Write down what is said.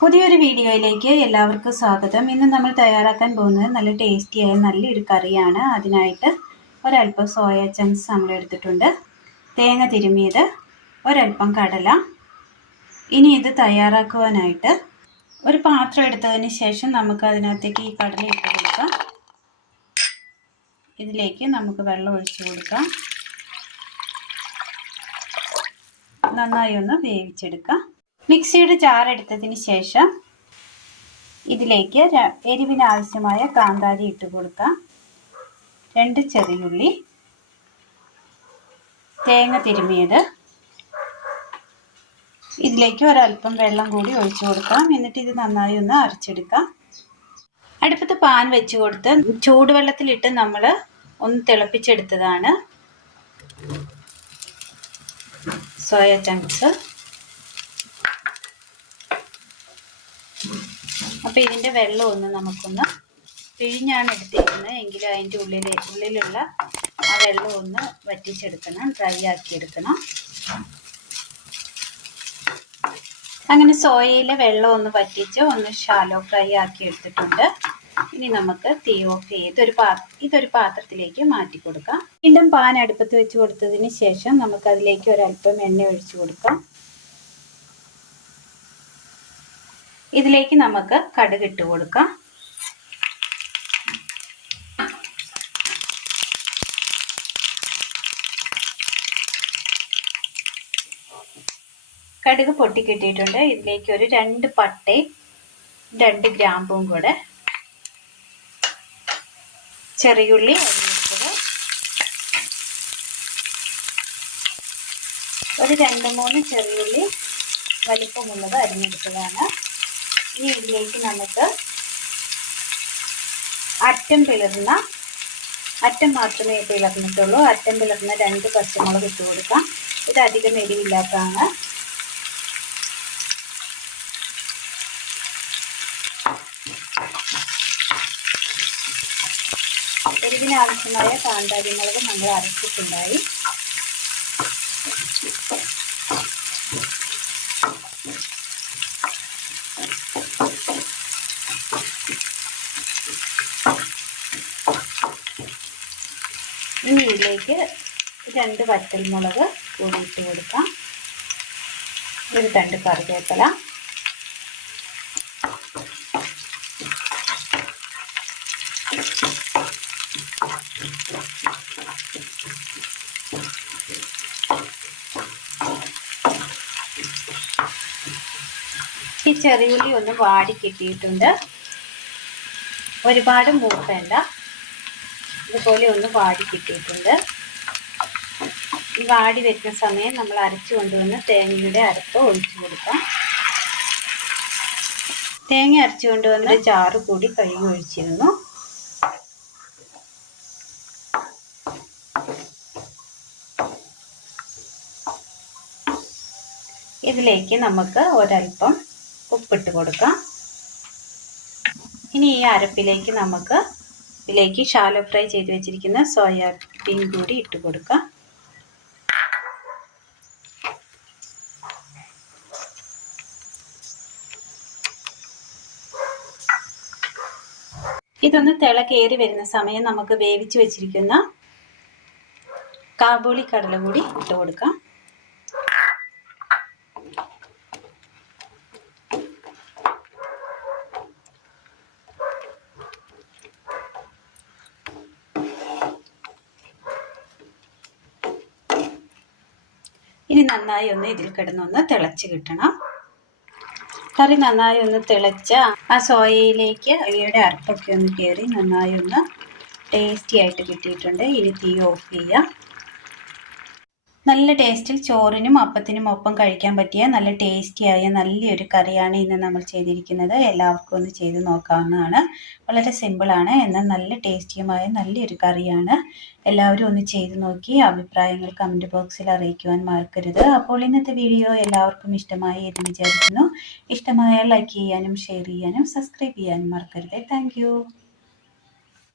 പുതിയൊരു വീഡിയോയിലേക്ക് എല്ലാവർക്കും സ്വാഗതം. ഇന്ന് നമ്മൾ തയ്യാറാക്കാൻ പോകുന്നത് നല്ല ടേസ്റ്റിയായ നല്ലൊരു കറിയാണ്. അതിനായിട്ട് ഒരല്പം സോയ ചങ്ക്സ് നമ്മൾ എടുത്തിട്ടുണ്ട്, തേങ്ങ തിരുമിയത്, ഒരല്പം കടല. ഇനി ഇത് തയ്യാറാക്കുവാനായിട്ട് ഒരു പാത്രം എടുത്തതിന് ശേഷം നമുക്ക് അതിനകത്തേക്ക് ഈ കടല ഇട്ട് കൊടുക്കാം. ഇതിലേക്ക് നമുക്ക് വെള്ളം ഒഴിച്ചു കൊടുക്കാം. നന്നായി ഒന്ന് വേവിച്ചെടുക്കാം. മിക്സിയുടെ ജാർ എടുത്തതിന് ശേഷം ഇതിലേക്ക് എരിവിന് ആവശ്യമായ കാന്താരി ഇട്ട് കൊടുക്കാം. 2 ചെറിയുള്ളി, തേങ്ങ തിരുമിയത്, ഇതിലേക്ക് ഒരല്പം വെള്ളം കൂടി ഒഴിച്ചു കൊടുക്കാം. എന്നിട്ട് ഇത് നന്നായി ഒന്ന് അരച്ചെടുക്കാം. അടുപ്പത്ത് പാൻ വെച്ച് കൊടുത്ത് ചൂടുവെള്ളത്തിലിട്ട് നമ്മൾ ഒന്ന് തിളപ്പിച്ചെടുത്തതാണ് സോയ ചങ്ക്സ്. അപ്പോൾ ഇതിൻ്റെ വെള്ളം ഒന്ന് നമുക്കൊന്ന് പിഴിഞ്ഞാണ് എടുത്തിരിക്കുന്നത്, എങ്കിലും അതിൻ്റെ ഉള്ളിലുള്ള ആ വെള്ളം ഒന്ന് വറ്റിച്ചെടുക്കണം, ഡ്രൈ ആക്കി എടുക്കണം. അങ്ങനെ സോയയിലെ വെള്ളം ഒന്ന് വറ്റിച്ച് ഒന്ന് ഷാലോ ഫ്രൈ ആക്കി എടുത്തിട്ടുണ്ട്. ഇനി നമുക്ക് തീ ഓഫ് ചെയ്ത് ഇതൊരു പാത്രത്തിലേക്ക് മാറ്റി കൊടുക്കാം. വീണ്ടും പാൻ അടുപ്പത്ത് വെച്ച് കൊടുത്തതിന് ശേഷം നമുക്കതിലേക്ക് ഒരല്പം എണ്ണ ഒഴിച്ചു കൊടുക്കാം. ഇതിലേക്ക് നമുക്ക് കടുക് ഇട്ട് കൊടുക്കാം. കടുക് പൊട്ടിക്കിട്ടിയിട്ടുണ്ട്. ഇതിലേക്ക് ഒരു 2 പട്ടയും 2 ഗ്രാമ്പും കൂടെ, ചെറിയുള്ളി അരിഞ്ഞിട്ടത്, ഒരു 2-3 ചെറിയുള്ളി വലിപ്പമുള്ളത് അരിഞ്ഞെടുത്തതാണ്. ഇനി ഇതിലേക്ക് നമുക്ക് അറ്റം മാത്രമേ പിളർന്നിട്ടുള്ളൂ. അറ്റം പിളർന്ന 2 പച്ചമുളക് ഇട്ട് കൊടുക്കാം. ഇത് അധികം എരിവില്ലാത്തതാണ്. എരിവിന് ആവശ്യമായ കാന്താരി മുളക് നമ്മൾ അരച്ചിട്ടുണ്ടായി. ഇനി ഇതിലേക്ക് 2 വറ്റൽമുളക് കൂടി ഇട്ട് കൊടുക്കാം. ഒരു 2 കറിവേപ്പില, ഈ ചെറിയുള്ളി ഒന്ന് വാടി കിട്ടിയിട്ടുണ്ട്. ഒരുപാട് മൂപ്പേണ്ട, ഇതുപോലെ ഒന്ന് വാടി കിട്ടിയിട്ടുണ്ട്. ഈ വാടി വരുന്ന സമയം നമ്മൾ അരച്ചു കൊണ്ടുവന്ന് തേങ്ങയുടെ അരപ്പ് ഒഴിച്ചു കൊടുക്കാം. തേങ്ങ അരച്ചു കൊണ്ടുവന്ന് ചാറ് കൂടി കഴുകി ഒഴിച്ചിരുന്നു. ഇതിലേക്ക് നമുക്ക് ഒരല്പം ഉപ്പിട്ട് കൊടുക്കാം. ഇനി ഈ അരപ്പിലേക്ക് നമുക്ക് ഇതിലേക്ക് ഷാലോ ഫ്രൈ ചെയ്ത് വെച്ചിരിക്കുന്ന സോയാബീൻ കൂടി ഇട്ട് കൊടുക്കാം. ഇതൊന്ന് തിളകേറി വരുന്ന സമയം നമുക്ക് വേവിച്ച് വെച്ചിരിക്കുന്ന കാബൂളി കടല കൂടി ഇട്ട് കൊടുക്കാം. ഇനി നന്നായി ഒന്ന് ഇതിൽ കിടന്നൊന്ന് തിളച്ച് കിട്ടണം. കറി നന്നായി ഒന്ന് തിളച്ച ആ സോയയിലേക്ക് ഈയുടെ അരപ്പൊക്കെ ഒന്ന് കയറി നന്നായി ഒന്ന് ടേസ്റ്റി ആയിട്ട് കിട്ടിയിട്ടുണ്ട്. ഇനി തീ ഓഫ് ചെയ്യാം. നല്ല ടേസ്റ്റിൽ ചോറിനും അപ്പത്തിനും ഒപ്പം കഴിക്കാൻ പറ്റിയ നല്ല ടേസ്റ്റിയായ നല്ലൊരു കറിയാണ് ഇന്ന് നമ്മൾ ചെയ്തിരിക്കുന്നത്. എല്ലാവർക്കും ഒന്ന് ചെയ്ത് നോക്കാവുന്നതാണ്. വളരെ സിമ്പിളാണ്, എന്നാൽ നല്ല ടേസ്റ്റിയുമായ നല്ലൊരു കറിയാണ്. എല്ലാവരും ഒന്ന് ചെയ്ത് നോക്കി അഭിപ്രായങ്ങൾ കമൻറ്റ് ബോക്സിൽ അറിയിക്കുവാൻ മറക്കരുത്. അപ്പോൾ ഇന്നത്തെ വീഡിയോ എല്ലാവർക്കും ഇഷ്ടമായി എന്ന് വിചാരിക്കുന്നു. ഇഷ്ടമായാൽ ലൈക്ക് ചെയ്യാനും ഷെയർ ചെയ്യാനും സബ്സ്ക്രൈബ് ചെയ്യാനും മറക്കരുത്. താങ്ക്